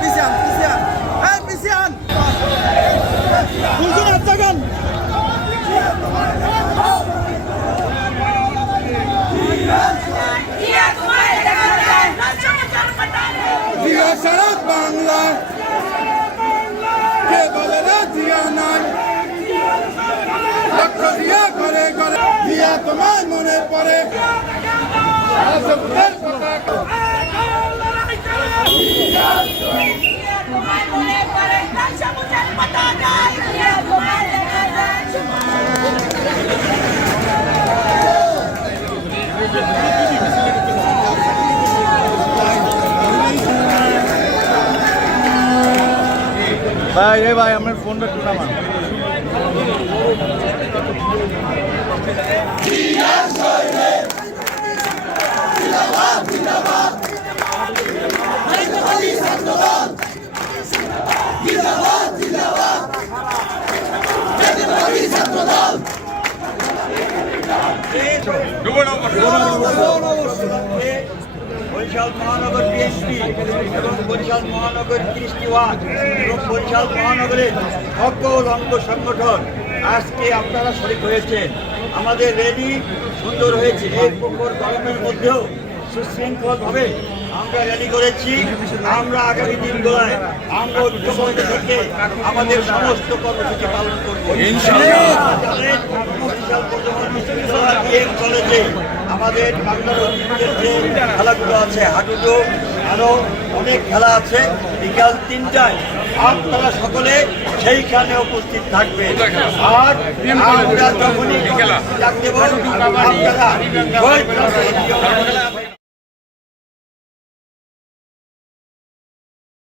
পিছিয়ান পিছিয়ান। হ্যাঁ পিছিয়ান। দুজন হাত থাকেন জিয়া সারা বাংলা। কে বলে না জিয়া নাই? লক্ষ জিয়া করে করে। জিয়া তোমার মনে পড়ে। ভাই এ ভাই আমার ফোনটা একটু নামান বরিশাল মহানগর বিএনপি এবং বরিশাল মহানগর কৃষ্টি এবং বরিশাল মহানগরের সকল অঙ্গ সংগঠন আজকে আপনারা শরিক হয়েছেন। আমাদের রেডি সুন্দর হয়েছে। এই প্রখর গরমের মধ্যেও সুশৃঙ্খলভাবে আমরা র্যালি করেছি। আমরা আগামী দিনগুলোয় আমরা ঐক্যবদ্ধ থেকে আমাদের সমস্ত কর্মসূচি পালন করব। কলেজে আমাদের বাংলার ঐতিহ্যের যে খেলাগুলো আছে হাডুডু আরও অনেক খেলা আছে বিকাল তিনটায় আপনারা সকলে সেইখানে উপস্থিত থাকবেন। আর আমরা যখনই ডাক দেব আপনারা